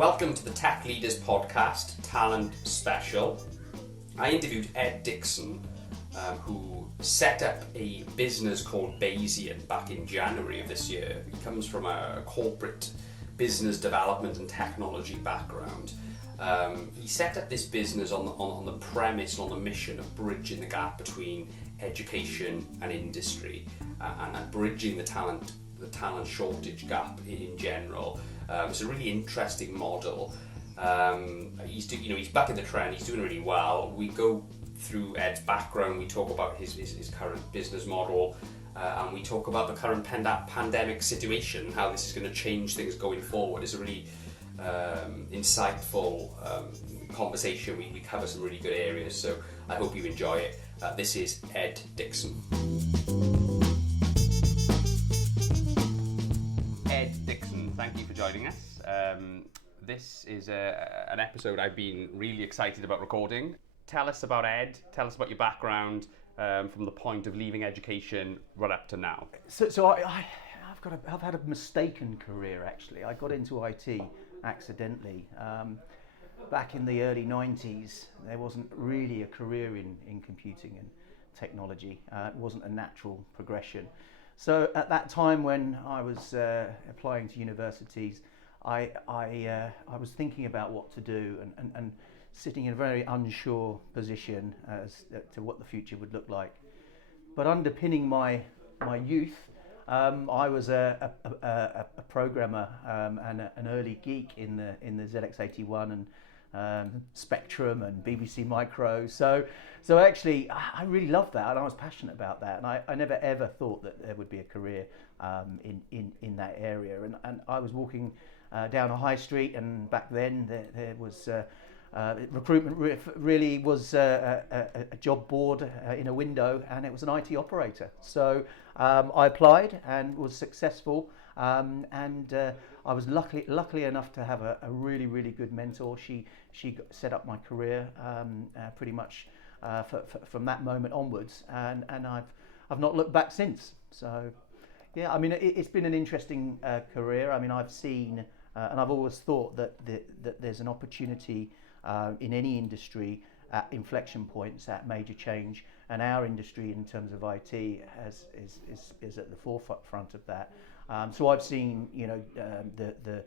Welcome to the Tech Leaders Podcast Talent Special. I interviewed Ed Dixon, who set up a business called Bayezian back in January of this year. He comes from a corporate business development and technology background. He set up this business on the premise, on the mission of bridging the gap between education and industry, and bridging the talent shortage gap in general. It's a really interesting model. He's back in the trend. He's doing really well. We go through Ed's background. We talk about his current business model, and we talk about the current pandemic situation, how this is going to change things going forward. It's a really insightful conversation. We cover some really good areas, so I hope you enjoy it. This is Ed Dixon. Ed Dixon, thank you for joining us. This is an episode I've been really excited about recording. Tell us about Ed, tell us about your background from the point of leaving education right up to now. So I've had a mistaken career actually. I got into IT accidentally. Back in the early 90s, there wasn't really a career in computing and technology. It wasn't a natural progression. So at that time when I was applying to universities, I was thinking about what to do and sitting in a very unsure position as to what the future would look like. But underpinning my youth, I was a programmer and an early geek in the ZX81 and Spectrum and BBC Micro. So actually, I really loved that, and I was passionate about that. And I never ever thought that there would be a career in that area. And I was walking down a high street, and back then there was recruitment really was a job board in a window, and it was an IT operator. So I applied and was successful, and I was lucky enough to have a really, really good mentor. She set up my career pretty much from that moment onwards, and I've not looked back since. So yeah, I mean it's been an interesting career. I mean I've seen and I've always thought that there's an opportunity in any industry at inflection points, at major change, and our industry in terms of IT is at the forefront of that. So I've seen, the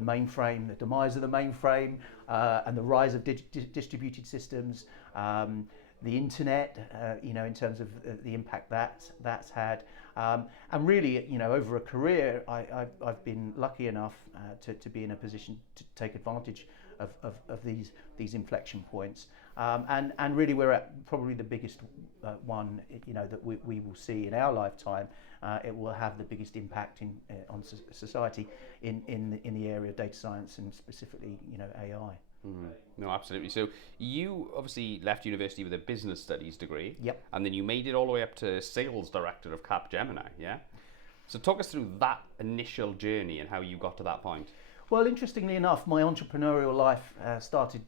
mainframe, the demise of the mainframe, and the rise of distributed systems, the internet, in terms of the impact that's had, and really, over a career, I've been lucky enough to be in a position to take advantage of these inflection points, and really we're at probably the biggest one, that we will see in our lifetime. It will have the biggest impact on society in the area of data science and specifically, AI. Mm-hmm. No, absolutely. So you obviously left university with a business studies degree. Yep. And then you made it all the way up to sales director of Capgemini, yeah? So talk us through that initial journey and how you got to that point. Well, interestingly enough, my entrepreneurial life started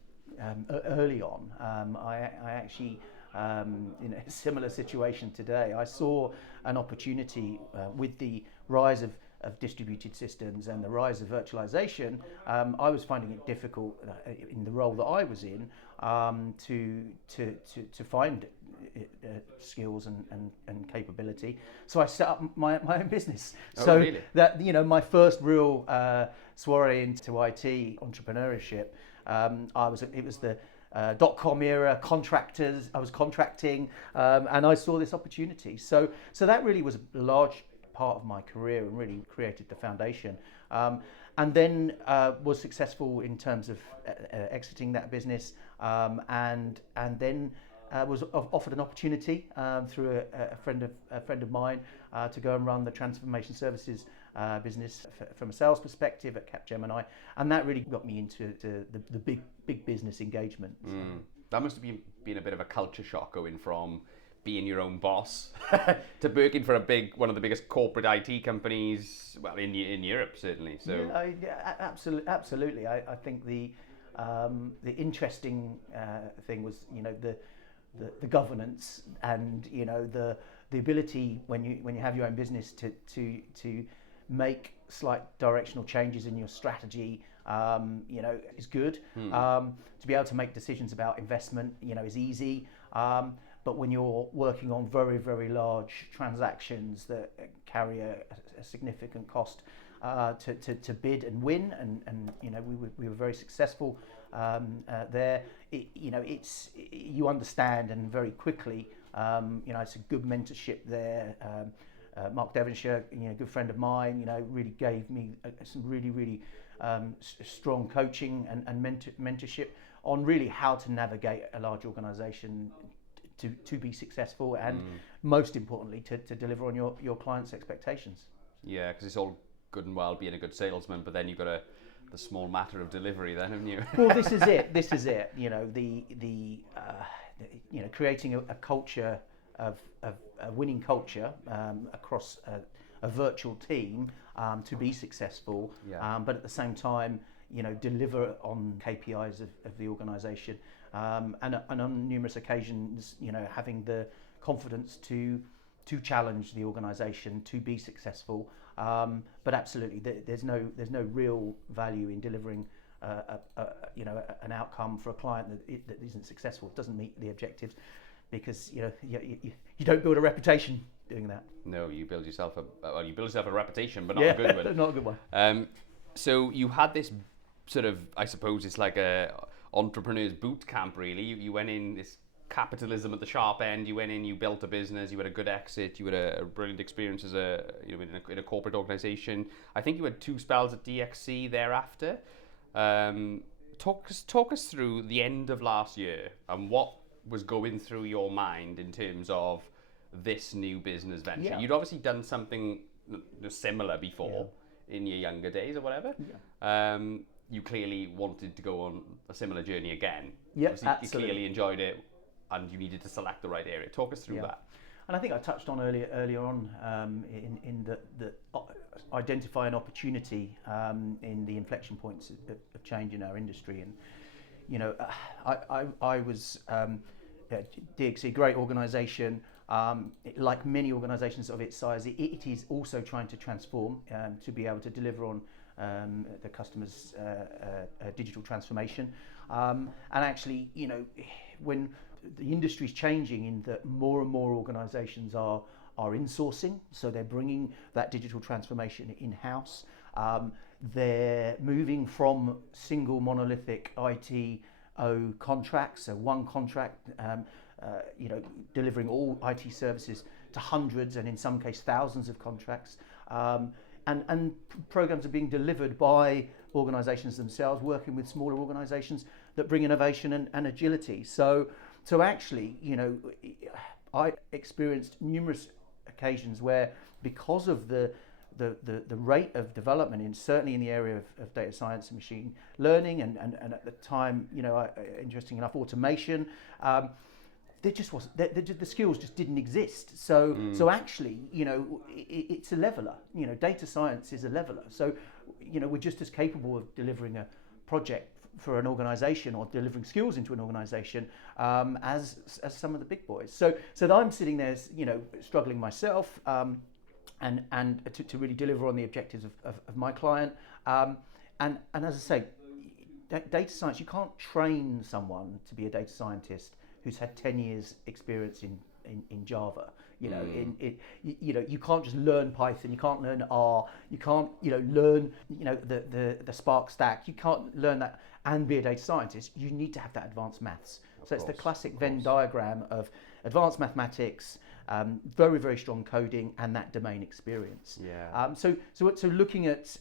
early on. I actually, in a similar situation today, I saw an opportunity with the rise of distributed systems and the rise of virtualization. I was finding it difficult in the role that I was in to find skills and capability. So I set up my own business. Oh, so really? That my first real soiree into IT entrepreneurship. It was the .com era, contractors. I was contracting, and I saw this opportunity. So that really was a large part of my career and really created the foundation. And then was successful in terms of exiting that business, and then was offered an opportunity through a friend of mine to go and run the transformation services business from a sales perspective at Capgemini, and that really got me into the big business engagement. That must have been a bit of a culture shock, going from being your own boss to working for one of the biggest corporate IT companies, well, in Europe certainly. So yeah, absolutely. I think the interesting thing was the governance and the ability when you have your own business to make slight directional changes in your strategy is good. To be able to make decisions about investment, is easy. But when you're working on very, very large transactions that carry a significant cost to bid and win, and we were very successful there. You understand, and very quickly, it's a good mentorship there. Mark Devonshire, good friend of mine, really gave me some really strong coaching and mentorship on really how to navigate a large organisation to be successful, and most importantly to deliver on your clients' expectations. Yeah, because it's all good and well being a good salesman, but then you've got the small matter of delivery, then, haven't you? Well, this is it. Creating a culture of a winning culture across a virtual team to be successful, but at the same time, deliver on KPIs of the organisation, and on numerous occasions, having the confidence to challenge the organisation to be successful. But absolutely, there's no real value in delivering an outcome for a client that isn't successful, doesn't meet the objectives, because you don't build a reputation doing that. No, you build yourself a reputation, but not a good one. Not a good one. So you had this sort of, I suppose it's like a entrepreneur's boot camp, really. You went in, this capitalism at the sharp end. You went in, you built a business, you had a good exit, you had a brilliant experience as in a corporate organisation. I think you had 2 spells at DXC thereafter. Talk us through the end of last year and what was going through your mind in terms of this new business venture. Yeah. You'd obviously done something similar before in your younger days or whatever. Yeah. You clearly wanted to go on a similar journey again. Yeah, absolutely. You clearly enjoyed it, and you needed to select the right area. Talk us through that. And I think I touched on earlier on in the identify an opportunity in the inflection points of change in our industry. And I was DXC, great organisation. Like many organisations of its size, it is also trying to transform to be able to deliver on the customer's digital transformation. And actually, when the industry is changing in that more and more organisations are insourcing, so they're bringing that digital transformation in-house. They're moving from single monolithic ITO contracts, so one contract, delivering all IT services to hundreds and in some case thousands of contracts. And programs are being delivered by organisations themselves, working with smaller organisations that bring innovation and agility. So actually, I experienced numerous occasions where, because of the rate of development, certainly in the area of data science and machine learning, and at the time, interesting enough, automation, there just wasn't, the skills just didn't exist. So actually, it's a leveler. Data science is a leveler. So, we're just as capable of delivering a project for an organisation or delivering skills into an organisation as some of the big boys. So I'm sitting there, struggling myself, and to really deliver on the objectives of my client. And as I say, data science, you can't train someone to be a data scientist who's had 10 years experience in Java. You can't just learn Python, you can't learn R, you can't learn the Spark stack, you can't learn that and be a data scientist. You need to have that advanced maths. So it's the classic Venn diagram of advanced mathematics, very, very strong coding, and that domain experience. Yeah. So looking at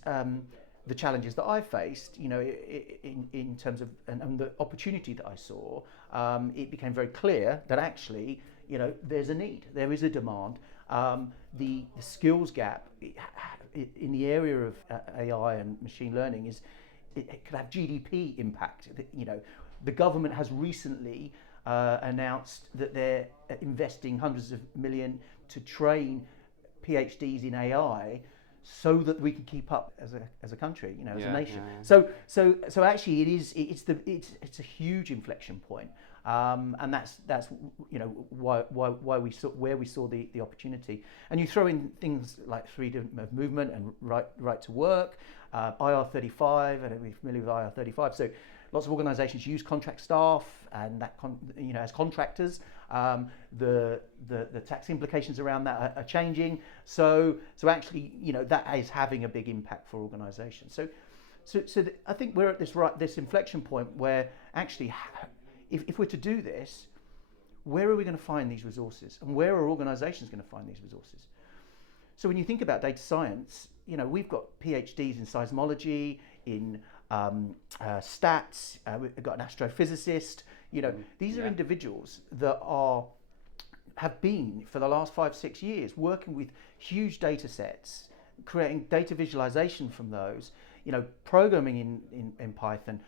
the challenges that I faced, in terms of and the opportunity that I saw, it became very clear that actually, there's a need, there is a demand. The skills gap in the area of AI and machine learning it could have GDP impact. The government has recently announced that they're investing hundreds of millions to train PhDs in AI, so that we can keep up as a country, as a nation. Yeah. So actually, it's a huge inflection point. And that's why we saw where we saw the opportunity. And you throw in things like freedom of movement and right to work, IR35. I don't know if you're familiar with IR35. So lots of organisations use contract staff and that as contractors. The tax implications around that are changing. So actually that is having a big impact for organisations. So I think we're at this inflection point where actually, if we're to do this, where are we going to find these resources, and where are organisations going to find these resources? So when you think about data science, we've got PhDs in seismology, in stats. We've got an astrophysicist. These are individuals that have been for the last 5-6 years working with huge data sets, creating data visualization from those. Programming in Python.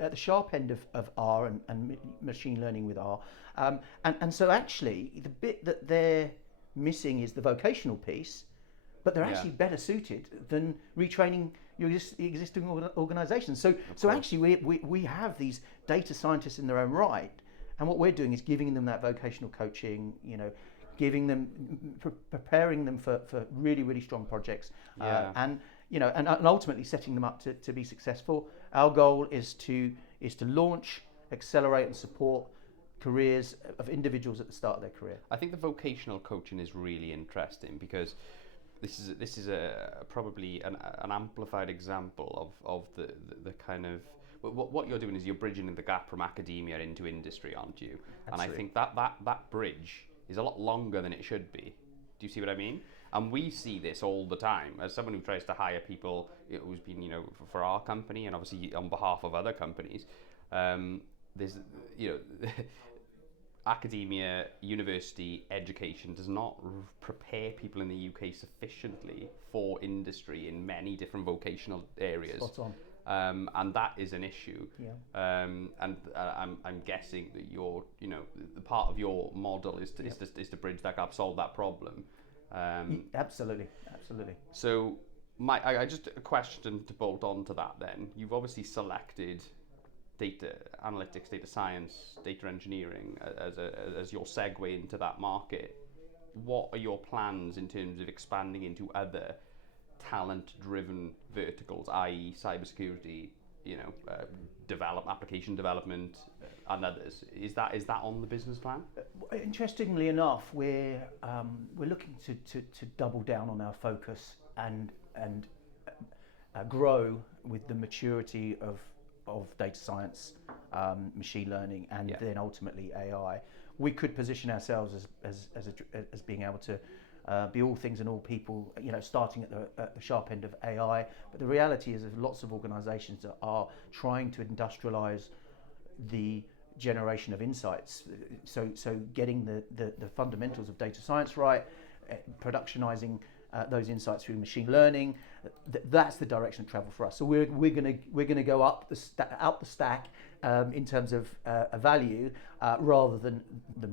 At the sharp end of R and machine learning with R. And so actually the bit that they're missing is the vocational piece, but they're actually better suited than retraining your existing organizations. So actually we have these data scientists in their own right, and what we're doing is giving them that vocational coaching, giving them, preparing them for really, really strong projects, and ultimately setting them up to be successful. Our goal is to launch, accelerate, and support careers of individuals at the start of their career. I think the vocational coaching is really interesting because this is probably an amplified example of the kind of what you're doing is you're bridging the gap from academia into industry, aren't you? Absolutely. And I think that bridge is a lot longer than it should be. Do you see what I mean? And we see this all the time. As someone who tries to hire people who's been, for our company and obviously on behalf of other companies, there's, academia, university, education does not prepare people in the UK sufficiently for industry in many different vocational areas. Spot on. And that is an issue. Yeah. And I'm guessing that the part of your model is to bridge that gap, solve that problem. Absolutely. So, I just a question to bolt on to that. Then you've obviously selected data analytics, data science, data engineering as your segue into that market. What are your plans in terms of expanding into other talent-driven verticals, i.e., cybersecurity, application development, and others? Is that on the business plan? Interestingly enough, we're looking to double down on our focus and grow with the maturity of data science, machine learning, and then ultimately AI. We could position ourselves as being able to be all things and all people, starting at the sharp end of AI. But the reality is there's lots of organizations that are trying to industrialize the generation of insights. So getting the fundamentals of data science right, productionizing those insights through machine learning, that's the direction of travel for us. So we're going to go up the stack in terms of value rather than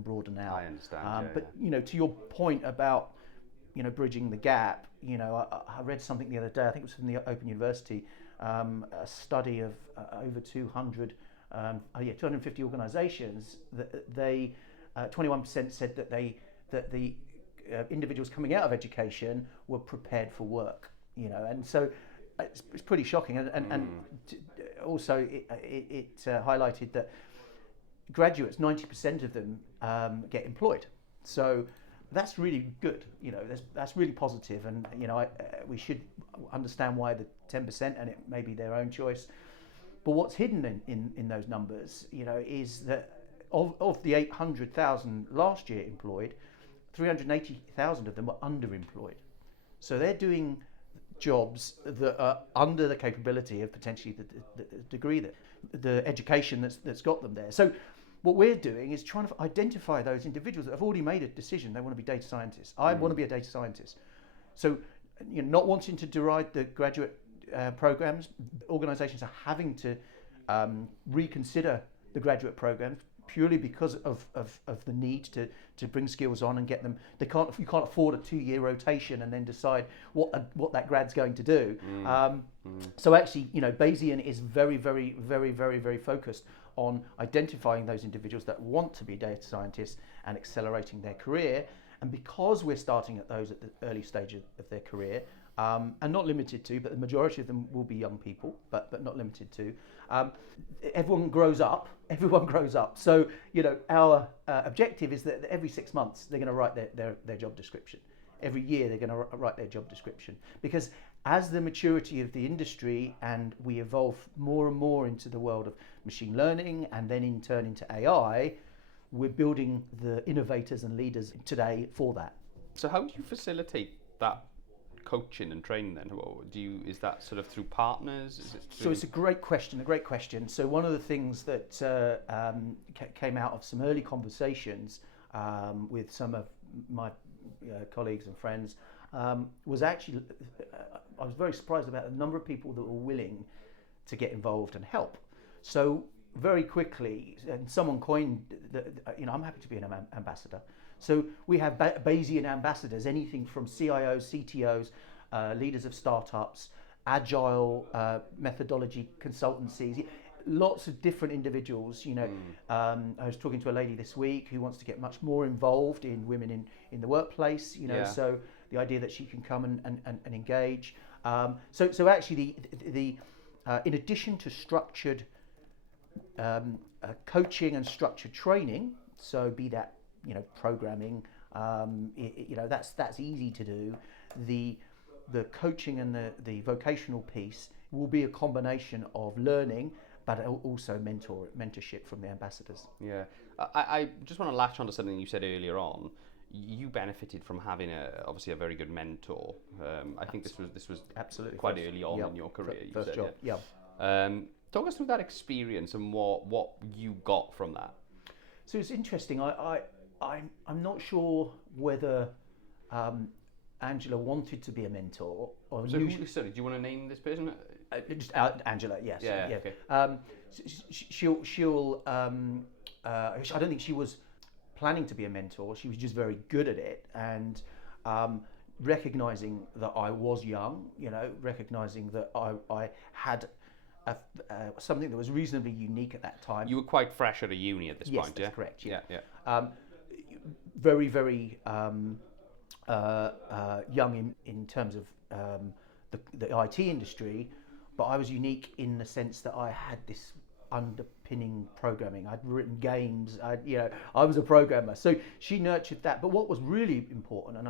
broaden out. I understand. But to your point about bridging the gap, I read something the other day. I think it was from the Open University, a study of over 250 organisations. That they 21% said that the individuals coming out of education were prepared for work. And so it's pretty shocking. And also it highlighted that graduates, 90% of them get employed. So that's really good. That's really positive. And we should understand why the 10%, and it may be their own choice. But what's hidden in those numbers, is that of the 800,000 last year employed, 380,000 of them were underemployed. So they're doing jobs that are under the capability of potentially the degree, the education that's got them there. So what we're doing is trying to identify those individuals that have already made a decision they want to be data scientists. I want to be a data scientist. So not wanting to deride the graduate programs, organizations are having to reconsider the graduate programs purely because of the need to bring skills on and get them. You can't afford a 2-year rotation and then decide what that grad's going to do. So actually, Bayezian is very, very, very, very, very focused on identifying those individuals that want to be data scientists and accelerating their career. And because we're starting at those at the early stage of their career, and not limited to, but the majority of them will be young people, but not limited to. Everyone grows up. So, our objective is that every 6 months they're going to write their job description. Every year they're going to write their job description. Because as the maturity of the industry and we evolve more and more into the world of machine learning and then in turn into AI, we're building the innovators and leaders today for that. So how do you facilitate that coaching and training then? Is that sort of through partners? So it's a great question. So one of the things that came out of some early conversations with some of my colleagues and friends was actually, I was very surprised about the number of people that were willing to get involved and help. So very quickly, and someone coined I'm happy to be an ambassador. So we have Bayezian ambassadors, anything from CIOs, CTOs, leaders of startups, agile methodology consultancies, lots of different individuals. I was talking to a lady this week who wants to get much more involved in women in the workplace. So the idea that she can come and engage. So actually, the in addition to structured coaching and structured training, so be that programming, that's easy to do. The coaching and the vocational piece will be a combination of learning, but also mentorship from the ambassadors. Yeah, I just want to latch on to something you said earlier on. You benefited from having obviously a very good mentor. I think this was absolutely quite early on in your career. First job. Yeah. Talk us through that experience and what you got from that. So it's interesting. I'm not sure whether Angela wanted to to be a mentor or. Sorry, do you want to name this person? Just Angela, yes. Yeah. Okay. She'll. I don't think she was planning to be a mentor. She was just very good at it, and recognizing that I was young. Recognizing that I had something that was reasonably unique at that time. You were quite fresh out of uni at this point, Yes, that's correct. Yeah. Very, very young in terms of the IT industry, but I was unique in the sense that I had this underpinning programming. I'd written games. I was a programmer. So she nurtured that. But what was really important, and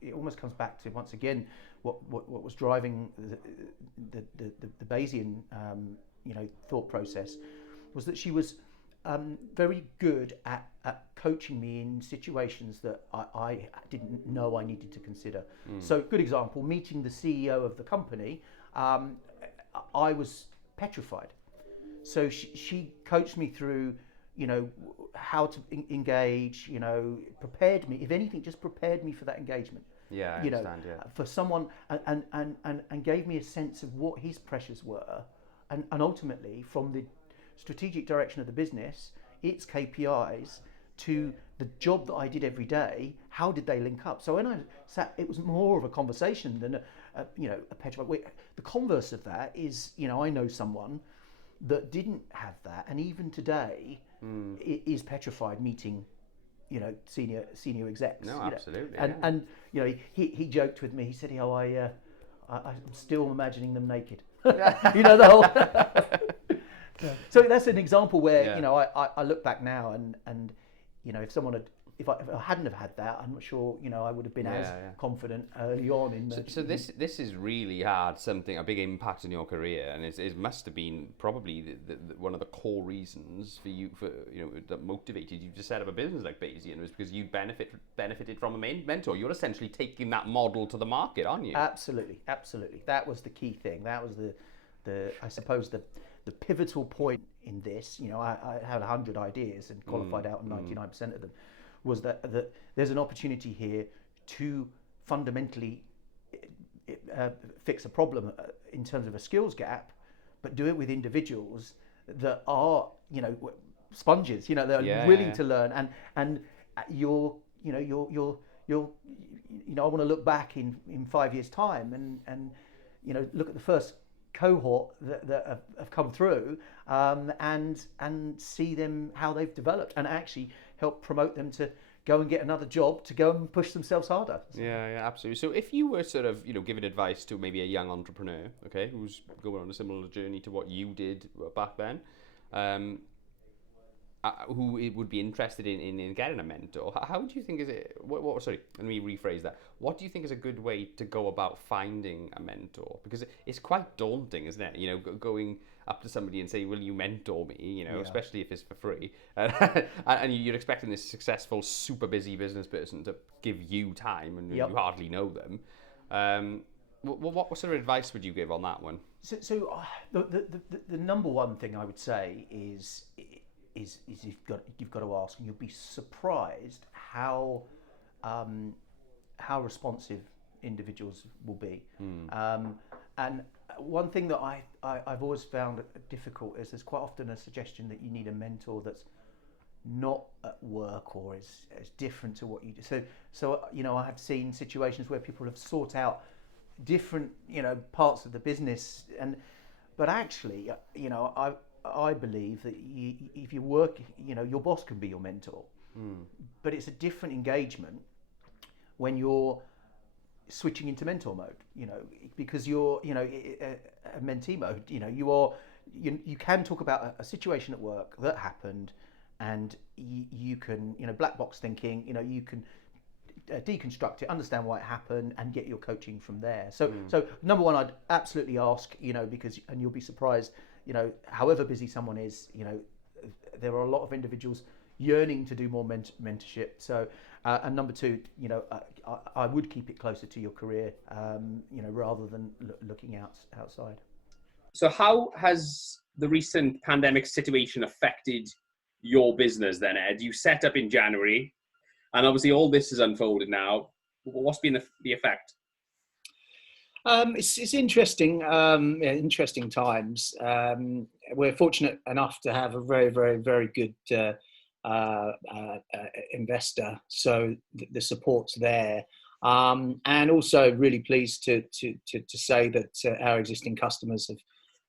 it almost comes back to once again what was driving the Bayezian thought process, was that she was very good at coaching me in situations that I didn't know I needed to consider. So, good example, meeting the CEO of the company, I was petrified. So she coached me through, how to engage, prepared me, if anything, just prepared me for that engagement. Yeah, I understand, for someone, and gave me a sense of what his pressures were, and ultimately from the strategic direction of the business, its KPIs, to the job that I did every day, how did they link up? So when I sat, it was more of a conversation than a petrified. The converse of that is, I know someone that didn't have that, and even today is petrified meeting, senior execs. No, absolutely. And he joked with me. He said, I'm still imagining them naked. The whole. So that's an example where I look back now and if I hadn't have had that, I'm not sure I would have been as confident early on in. So this has really had a big impact on your career, and it must have been probably the one of the core reasons that motivated you to set up a business like Bayezian, was because you benefited from a mentor. You're essentially taking that model to the market, aren't you? Absolutely. That was the key thing. That was the I suppose the pivotal point in this. I had 100 ideas and qualified out on 99% of them. Was that there's an opportunity here to fundamentally fix a problem in terms of a skills gap, but do it with individuals that are sponges, they're willing to learn, and you're I want to look back in 5 years' time and look at the first cohort that have come through, and see them how they've developed, and actually help promote them to go and get another job, to go and push themselves harder. Yeah, absolutely. So if you were sort of, giving advice to maybe a young entrepreneur, okay, who's going on a similar journey to what you did back then, who would be interested in getting a mentor, how do you think is it? Sorry, let me rephrase that. What do you think is a good way to go about finding a mentor? Because it's quite daunting, isn't it? Going up to somebody and say, "Will you mentor me?" Especially if it's for free, and you're expecting this successful, super busy business person to give you time, and you hardly know them. What sort of advice would you give on that one? So the number one thing I would say is you've got to ask, and you'll be surprised how responsive individuals will be. And one thing that I've always found difficult is there's quite often a suggestion that you need a mentor that's not at work or is different to what you do. So I have seen situations where people have sought out different parts of the business, but actually I believe that if you work, your boss can be your mentor, but it's a different engagement when you're switching into mentor mode, because you're, a mentee mode, you can talk about a situation at work that happened, and you can, black box thinking, you can deconstruct it, understand why it happened, and get your coaching from there. So number one, I'd absolutely ask, because, and you'll be surprised, however busy someone is, there are a lot of individuals yearning to do more mentorship. So, and number two, I would keep it closer to your career, rather than looking outside. So how has the recent pandemic situation affected your business then, Ed? You set up in January, and obviously all this has unfolded now. What's been the effect? It's interesting, interesting times. We're fortunate enough to have a very, very, very good investor, so the support's there, and also really pleased to say that our existing customers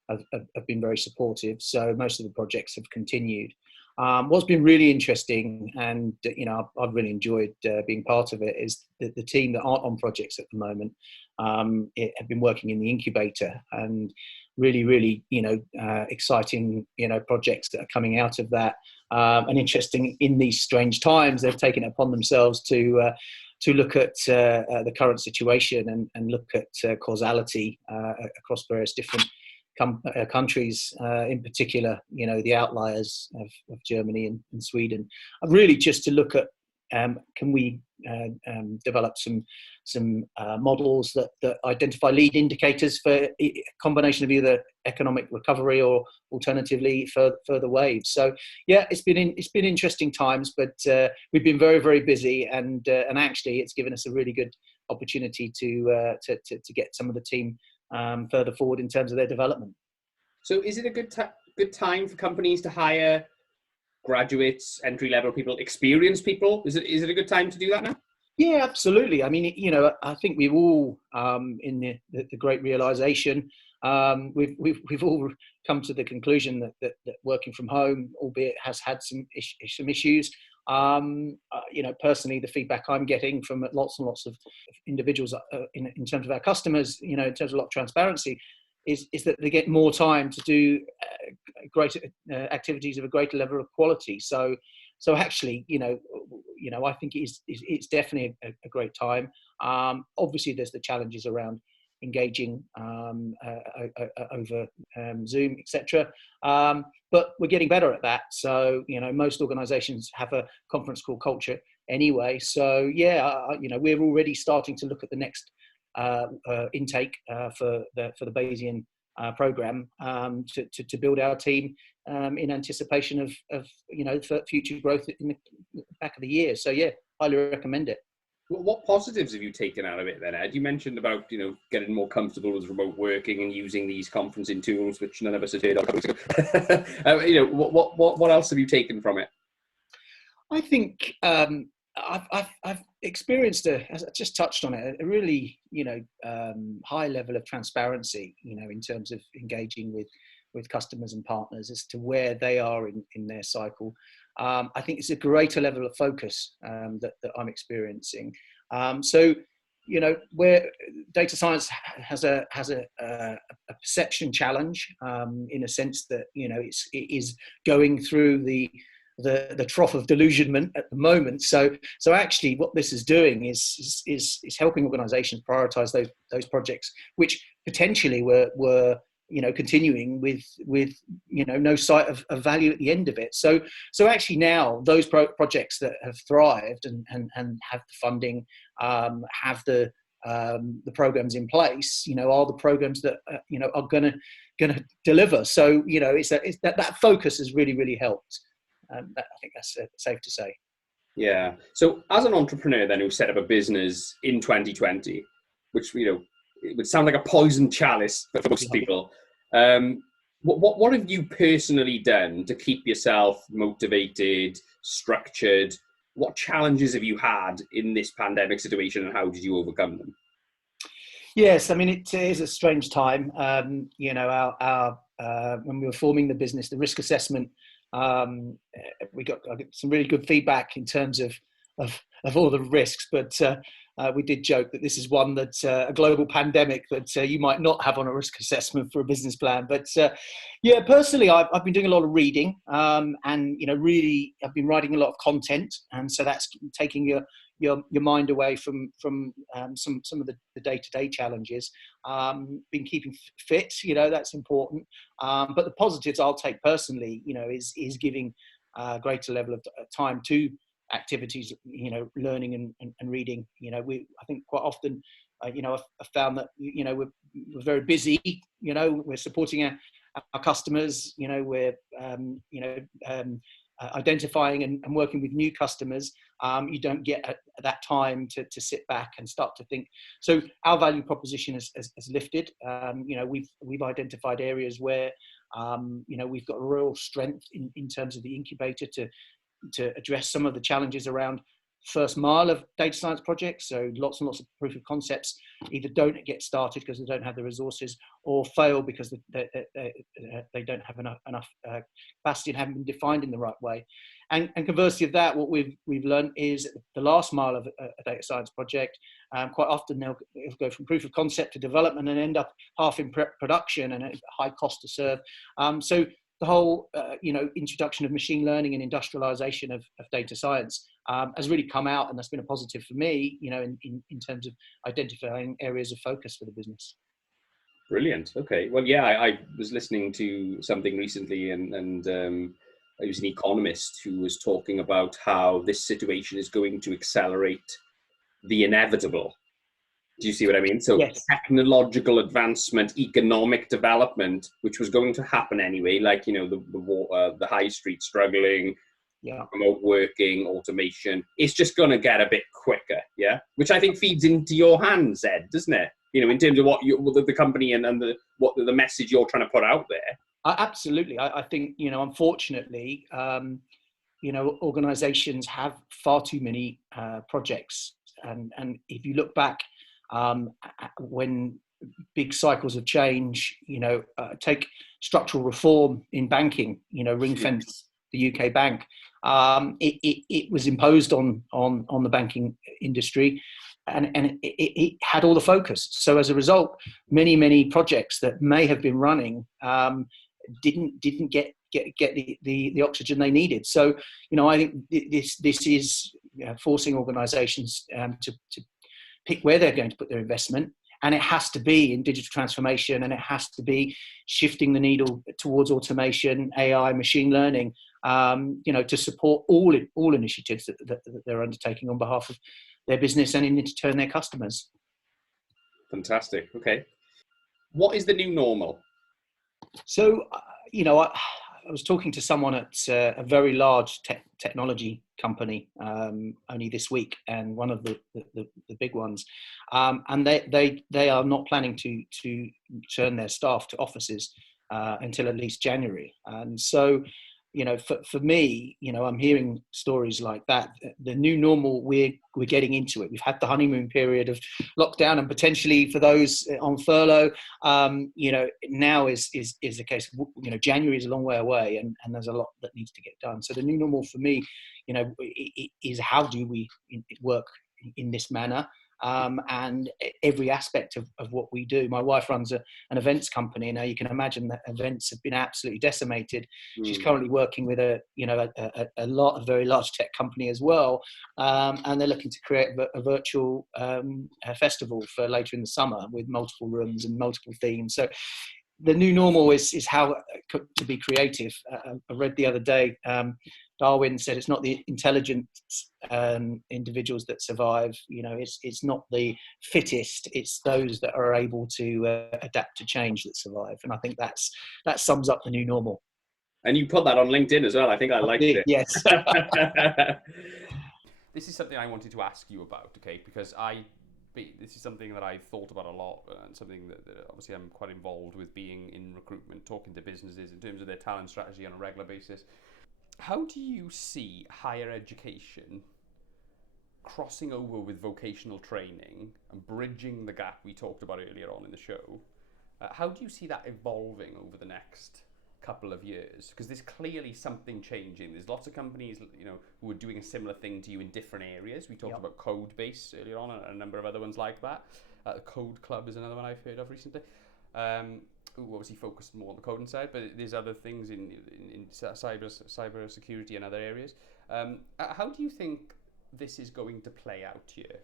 have been very supportive. So most of the projects have continued. What's been really interesting, and I've really enjoyed being part of it, is the team that aren't on projects at the moment have been working in the incubator, and really exciting projects that are coming out of that, and interesting in these strange times. They've taken it upon themselves to look at the current situation and look at causality across various different countries, in particular, the outliers of Germany and Sweden, and really just to look at can we develop some models that identify lead indicators for a combination of either economic recovery or alternatively further waves. So yeah, it's been interesting times, but we've been very, very busy, and actually it's given us a really good opportunity to get some of the team further forward in terms of their development. So is it a good time for companies to hire graduates, entry-level people, experienced people? Is it a good time to do that now? Yeah, absolutely. I mean, I think we've all, in the great realization, we've all come to the conclusion that working from home, albeit has had some issues. Personally, the feedback I'm getting from lots and lots of individuals in terms of our customers, in terms of a lot of transparency, is that they get more time to do greater activities of a greater level of quality. So actually, I think it's definitely a great time. Obviously, there's the challenges around engaging over Zoom, etc. But we're getting better at that. So most organisations have a conference call culture anyway. So yeah, we're already starting to look at the next intake for the Bayezian program to build our team in anticipation of for future growth in the back of the year. So yeah, highly recommend it. What positives have you taken out of it then, Ed? You mentioned about getting more comfortable with remote working and using these conferencing tools, which none of us had heard of a couple weeks ago. What else have you taken from it? I think I've experienced as I just touched on it, a really, high level of transparency, in terms of engaging with customers and partners as to where they are in their cycle. I think it's a greater level of focus that I'm experiencing. So, where data science has a perception challenge, in a sense that it is going through the trough of delusionment at the moment. So actually, what this is doing is helping organisations prioritise those projects which potentially were continuing with no sight of value at the end of it. So actually now those projects that have thrived and have the funding, have the programs in place, are the programs that are going to deliver. So it's that focus has really helped. I think that's safe to say. Yeah. So as an entrepreneur then who set up a business in 2020, which it would sound like a poison chalice for most people. What have you personally done to keep yourself motivated, structured? What challenges have you had in this pandemic situation, and how did you overcome them? Yes, I mean, it is a strange time. Our when we were forming the business, the risk assessment, I got some really good feedback in terms of all the risks, but we did joke that this is one that's a global pandemic that you might not have on a risk assessment for a business plan. But personally, I've been doing a lot of reading, and really I've been writing a lot of content, and so that's taking your mind away from some of the day-to-day challenges. Been keeping fit, that's important. But the positives I'll take personally, is giving a greater level of time to activities, learning and reading. I think quite often, I've found that we're very busy. We're supporting our customers. We're identifying and working with new customers. You don't get that time to sit back and start to think. So our value proposition has lifted. We've identified areas where we've got a real strength in terms of the incubator to address some of the challenges around first mile of data science projects. So lots and lots of proof of concepts either don't get started because they don't have the resources, or fail because they don't have enough capacity and haven't been defined in the right way. And conversely of that, what we've learned is the last mile of a data science project, quite often they'll go from proof of concept to development and end up half in production and at high cost to serve. So the whole, introduction of machine learning and industrialization of data science has really come out, and that's been a positive for me, in terms of identifying areas of focus for the business. Brilliant. Okay. Well, yeah, I was listening to something recently, and it was an economist who was talking about how this situation is going to accelerate the inevitable. Do you see what I mean? So yes. Technological advancement, economic development, which was going to happen anyway, like, the high street struggling, remote working, automation, it's just going to get a bit quicker, yeah? Which I think feeds into your hands, Ed, doesn't it? In terms of what the company and the message you're trying to put out there. Absolutely. I think, unfortunately, organizations have far too many projects. And if you look back, when big cycles of change, take structural reform in banking, ring fence the UK bank, it was imposed on the banking industry, and it had all the focus. So as a result, many projects that may have been running didn't get the oxygen they needed. So I think this is forcing organizations to pick where they're going to put their investment, and it has to be in digital transformation, and it has to be shifting the needle towards automation, AI, machine learning, to support all initiatives that they're undertaking on behalf of their business and in turn their customers. Fantastic. Okay. What is the new normal? So, I was talking to someone at a very large technology company only this week, and one of the big ones, and they are not planning to turn their staff to offices until at least January. And so for me, I'm hearing stories like that. The new normal, we're getting into it. We've had the honeymoon period of lockdown, and potentially for those on furlough, now is the case. January is a long way away, and there's a lot that needs to get done. So the new normal for me, is how do we work in this manner? And every aspect of what we do. My wife runs an events company. Now you can imagine that events have been absolutely decimated. She's currently working with a very large tech company as well, and they're looking to create a virtual festival for later in the summer with multiple rooms and multiple themes. So the new normal is how to be creative. I read the other day, Darwin said it's not the intelligent individuals that survive. It's not the fittest. It's those that are able to adapt to change that survive. And I think that sums up the new normal. And you put that on LinkedIn as well. I think I liked it. Yes. This is something I wanted to ask you about, okay? Because this is something that I've thought about a lot, and something that obviously I'm quite involved with, being in recruitment, talking to businesses in terms of their talent strategy on a regular basis. How do you see higher education crossing over with vocational training and bridging the gap we talked about earlier on in the show? How do you see that evolving over the next couple of years? Because there's clearly something changing. There's lots of companies, who are doing a similar thing to you in different areas. We talked about Codebase earlier on, and a number of other ones like that. Code Club is another one I've heard of recently. Who obviously focused more on the coding side, but there's other things in cyber security and other areas. How do you think this is going to play out here?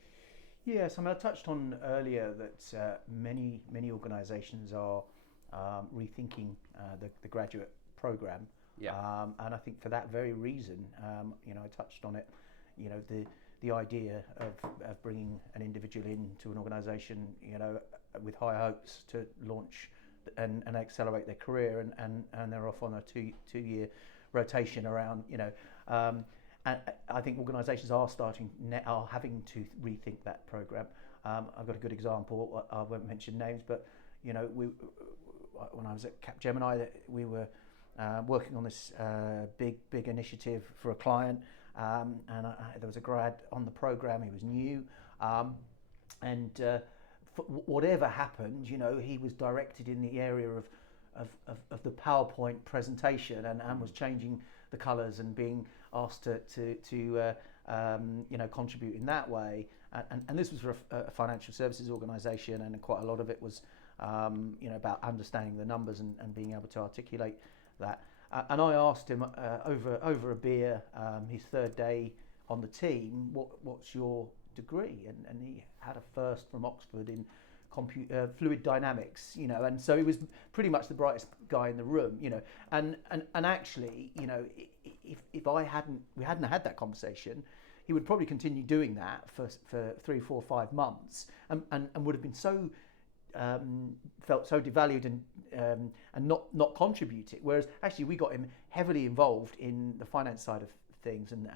Yes, I touched on earlier that many organisations are rethinking the graduate programme. Yeah. And I think for that very reason, I touched on it. The idea of bringing an individual into an organisation, with high hopes to launch and accelerate their career, and they're off on a two-year rotation around, and I think organisations are having to rethink that programme. I've got a good example. I won't mention names, but when I was at Capgemini, we were working on this big initiative for a client, and there was a grad on the programme. He was new, and whatever happened, he was directed in the area of the PowerPoint presentation, and was changing the colours and being asked to contribute in that way. And this was for a financial services organisation, and quite a lot of it was about understanding the numbers and being able to articulate that. And I asked him over a beer, his third day on the team, what's your degree? And he had a first from Oxford in fluid dynamics, and so he was pretty much the brightest guy in the room, and actually, if we hadn't had that conversation, he would probably continue doing that for 3, 4, 5 months, and would have been so felt so devalued and not contributing. Whereas actually we got him heavily involved in the finance side of things, and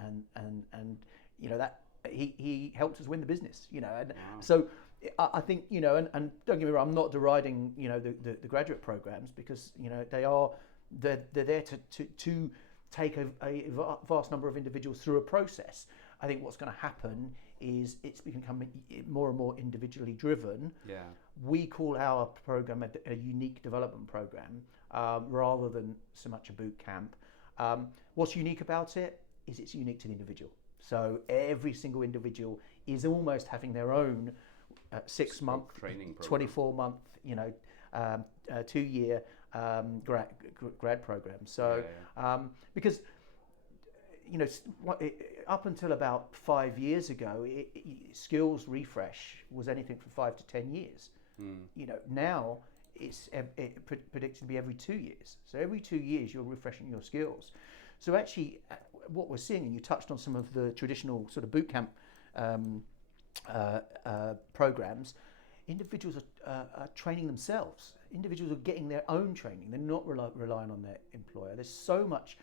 that he helped us win the business, and wow. So I think, and don't get me wrong, I'm not deriding the graduate programs, because they're there to take a vast number of individuals through a process. I think what's going to happen is it's becoming more and more individually driven. Yeah. We call our program a unique development program, rather than so much a boot camp. What's unique about it is it's unique to the individual. So every single individual is almost having their own 6-month, training program, 24-month, 2-year grad program. So because up until about 5 years ago, skills refresh was anything from 5 to 10 years. Now it's predicted to be every 2 years. So every 2 years you're refreshing your skills. So actually, what we're seeing, and you touched on some of the traditional sort of boot camp programs, individuals are training themselves. Individuals are getting their own training. They're not relying on their employer. There's so much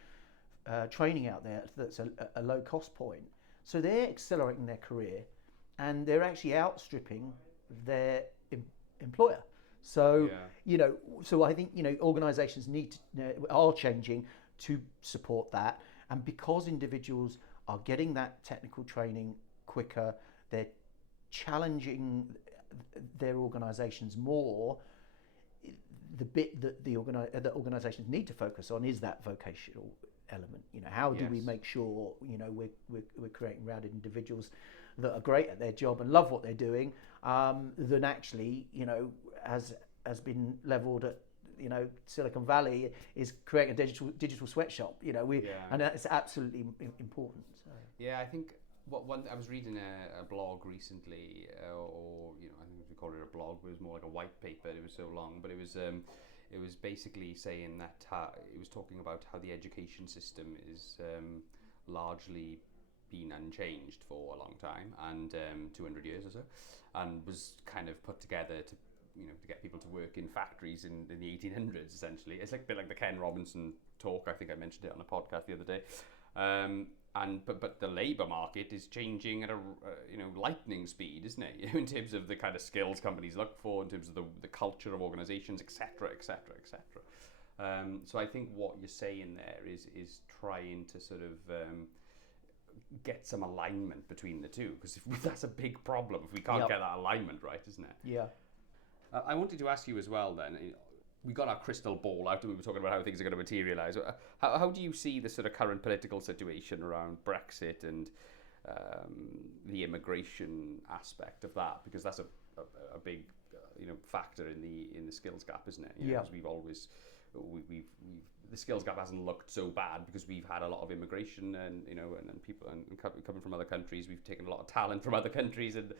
training out there that's a low cost point. So they're accelerating their career, and they're actually outstripping their employer. So so I think organisations are changing to support that. And because individuals are getting that technical training quicker, they're challenging their organisations more. The bit that the organisations need to focus on is that vocational element. How do we make sure we're creating rounded individuals that are great at their job and love what they're doing, than actually has been levelled at Silicon Valley is creating a digital sweatshop. And that's absolutely important. So. Yeah, I think I was reading a blog recently, or I think we call it a blog, but it was more like a white paper. It was so long, but it was basically saying that it was talking about how the education system is largely been unchanged for a long time, and 200 years or so, and was kind of put together to get people to work in factories in the 1800s. Essentially, it's like a bit like the Ken Robinson talk. I think I mentioned it on a podcast the other day. But the labour market is changing at a lightning speed, isn't it? In terms of the kind of skills companies look for, in terms of the culture of organisations, etc., etc., etc. So I think what you're saying there is trying to sort of get some alignment between the two, because that's a big problem if we can't get that alignment right, isn't it? Yeah. I wanted to ask you as well then. We got our crystal ball out and we were talking about how things are going to materialise. How do you see the sort of current political situation around Brexit and the immigration aspect of that? Because that's a big factor in the skills gap, isn't it? Because we've always the skills gap hasn't looked so bad because we've had a lot of immigration and people coming from other countries. We've taken a lot of talent from other countries and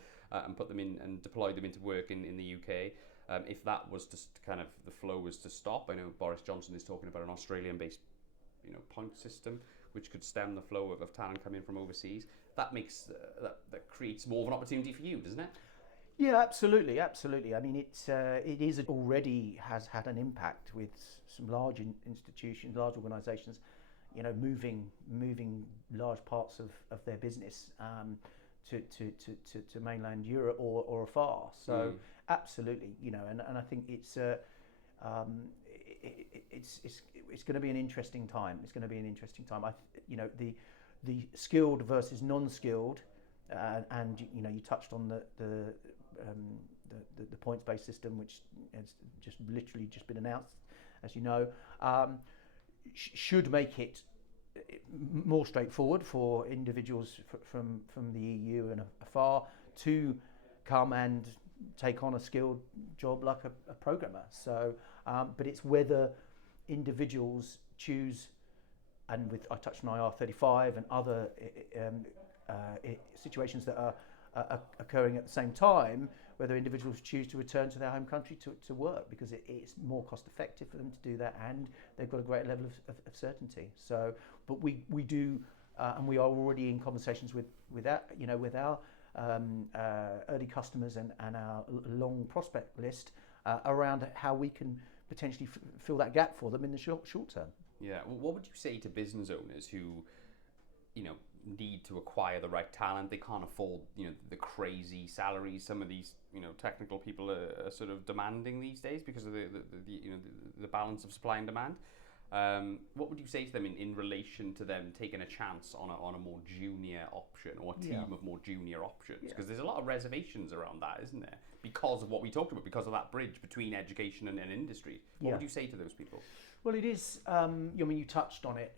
put them in and deployed them into work in the UK. If that was just kind of the flow was to stop, I know Boris Johnson is talking about an Australian-based, point system which could stem the flow of talent coming from overseas. That makes that creates more of an opportunity for you, doesn't it? Yeah, absolutely. I mean, it is already has had an impact with some large institutions, large organisations, moving large parts of their business to mainland Europe or afar. So absolutely, and I think it's going to be an interesting time. It's going to be an interesting time. The skilled versus non-skilled, and you touched on the points-based system, which has just literally just been announced, as you know, should make it more straightforward for individuals from the EU and afar to come and take on a skilled job like a programmer. So, but it's whether individuals choose, and I touched on IR35 and other situations that are occurring at the same time, whether individuals choose to return to their home country to work, because it's more cost effective for them to do that, and they've got a great level of certainty. So, but we do, and we are already in conversations with our early customers and our long prospect list around how we can potentially fill that gap for them in the short term. Yeah. Well, what would you say to business owners who, need to acquire the right talent? They can't afford, the crazy salaries some of these, technical people are sort of demanding these days because of the balance of supply and demand. What would you say to them in relation to them taking a chance on a more junior option, or a team of more junior options? Because there's a lot of reservations around that, isn't there? Because of what we talked about, because of that bridge between education and industry. What would you say to those people? Well, it is. You touched on it.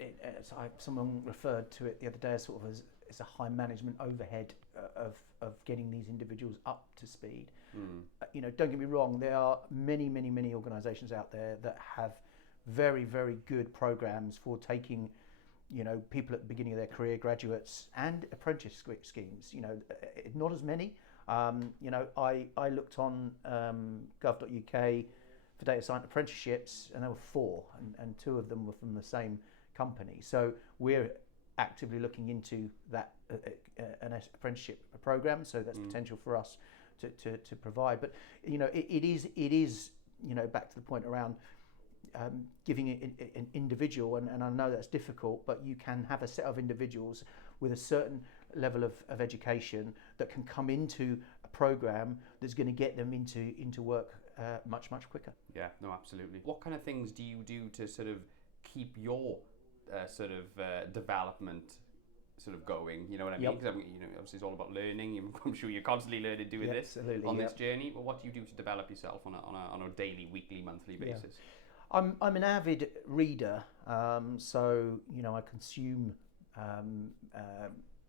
Someone referred to it the other day as sort of as a high management overhead of getting these individuals up to speed. Don't get me wrong. There are many organisations out there that have very, very good programs for taking, people at the beginning of their career, graduates and apprentice schemes. Not as many. I looked on gov.uk for data science apprenticeships, and there were 4, and 2 of them were from the same company. So we're actively looking into that an apprenticeship program. So that's potential for us to provide. But it is back to the point around giving an individual, and I know that's difficult, but you can have a set of individuals with a certain level of education that can come into a program that's going to get them into work much quicker. Yeah, no, absolutely. What kind of things do you do to sort of keep your sort of development sort of going, you know what I mean? Yep. Because obviously it's all about learning. I'm sure you're constantly learning doing Yep, this absolutely, on yep. this journey. But what do you do to develop yourself on a daily, weekly, monthly basis? I'm an avid reader, so I consume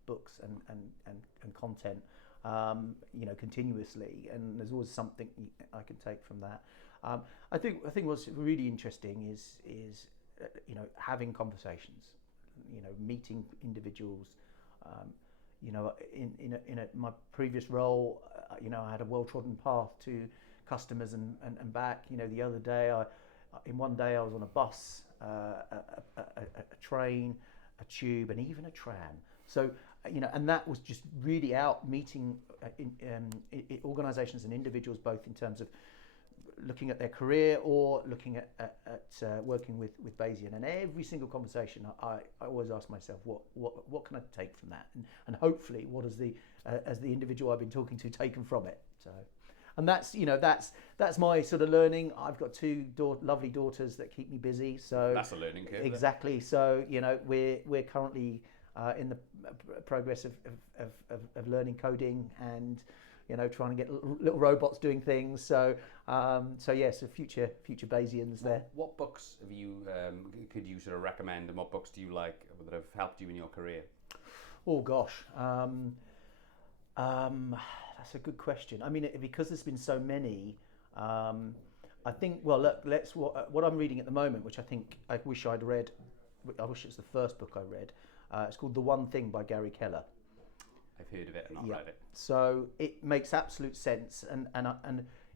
books and content continuously, and there's always something I can take from that. I think what's really interesting is having conversations, meeting individuals. In my previous role, I had a well-trodden path to customers and back. The other day, in one day I was on a bus, a train, a tube, and even a tram. So, and that was just really out meeting organisations and individuals, both in terms of looking at their career or looking at working with Bayezian. And every single conversation, I always ask myself, what can I take from that, and hopefully, what has the as the individual I've been talking to taken from it. So, and that's my sort of learning. I've got two lovely daughters that keep me busy. So that's a learning curve. Exactly. So we're currently in the progress of learning coding and trying to get little robots doing things. So so future Bayesians there. What books have you could you sort of recommend, and what books do you like that have helped you in your career? Oh gosh, that's a good question. I mean, because there's been so many. I think, well, look, what I'm reading at the moment, which I wish I'd read. I wish it's the first book I read. It's called The One Thing by Gary Keller. I've heard of it and not read it. So it makes absolute sense. And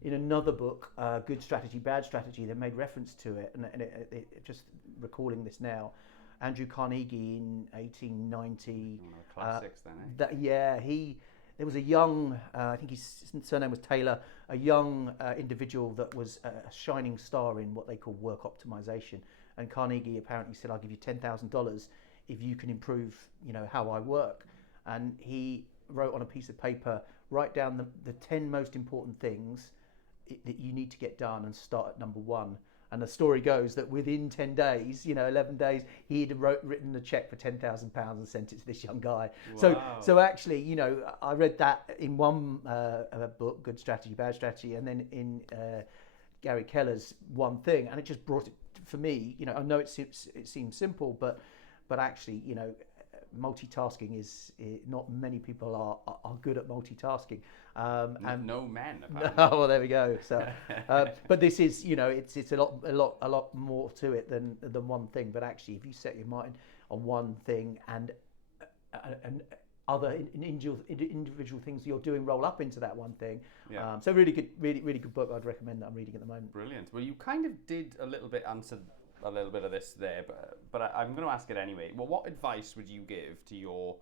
in another book, Good Strategy, Bad Strategy, they made reference to it. And it just recalling this now, Andrew Carnegie in 1890. One of the classics then, eh? There was a young, I think his surname was Taylor, a young individual that was a shining star in what they call work optimization. And Carnegie apparently said, I'll give you $10,000 if you can improve, how I work. And he wrote on a piece of paper, write down the 10 most important things that you need to get done and start at number 1. And the story goes that within 10 days, 11 days, he had written a check for £10,000 and sent it to this young guy. Wow. So actually, I read that in one book, Good Strategy, Bad Strategy, and then in Gary Keller's One Thing, and it just brought it for me. I know it seems simple, but actually, multitasking is not many people are good at multitasking. And no men. No, well, there we go. So, but this is, it's a lot more to it than one thing. But actually, if you set your mind on one thing and other individual things you're doing roll up into that one thing. Yeah. So really good book. I'd recommend that I'm reading at the moment. Brilliant. Well, you kind of did a little bit answer a little bit of this there, but I'm going to ask it anyway. Well, what advice would you give to your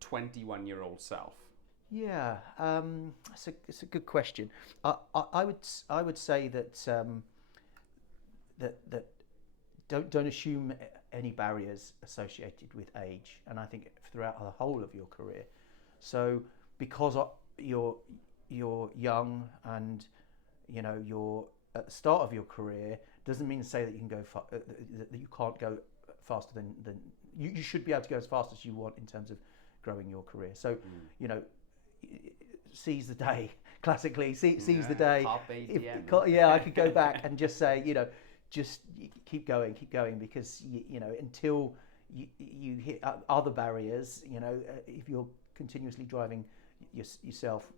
21-year-old self? Yeah, it's a good question. I would say that that don't assume any barriers associated with age, and I think throughout the whole of your career. So because you're young and you're at the start of your career, doesn't mean to say that you can go that you can't go faster than you should be able to go as fast as you want in terms of growing your career. So seize the day. Classically, seize the day. I could go back and just say, just keep going, because until you hit other barriers, if you're continuously driving yourself,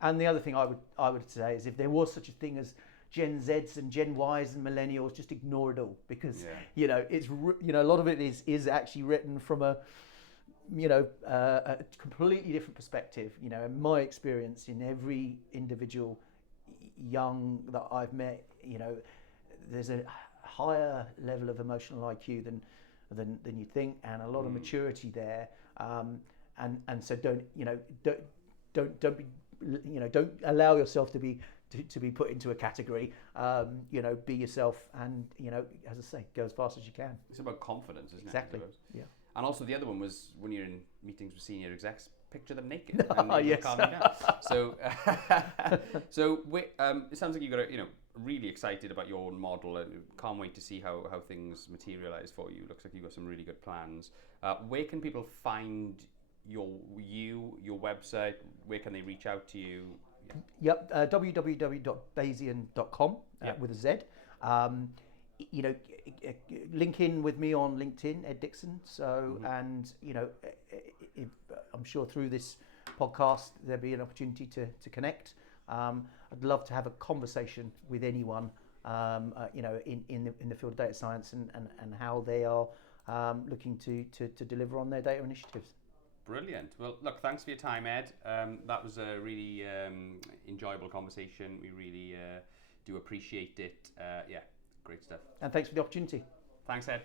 and the other thing I would say is if there was such a thing as Gen Zs and Gen Ys and millennials, just ignore it all, because it's a lot of it is actually written from a completely different perspective. In my experience, in every individual young that I've met, there's a higher level of emotional IQ than you think, and a lot of maturity there. And so don't allow yourself to be put into a category. Be yourself, and as I say, go as fast as you can. It's about confidence, isn't it? Exactly. Yeah. And also the other one was when you're in meetings with senior execs, picture them naked. Yes. So, it sounds like you've got really excited about your model and can't wait to see how things materialize for you. Looks like you've got some really good plans. Where can people find your website? Where can they reach out to you? Yep, www.bayezian.com with a Z. Link in with me on LinkedIn, Ed Dixon. So, and I'm sure through this podcast there'll be an opportunity to connect. I'd love to have a conversation with anyone, in the field of data science and how they are looking to deliver on their data initiatives. Brilliant. Well, look, thanks for your time, Ed. That was a really enjoyable conversation. We really do appreciate it. Great stuff. And thanks for the opportunity. Thanks, Ed.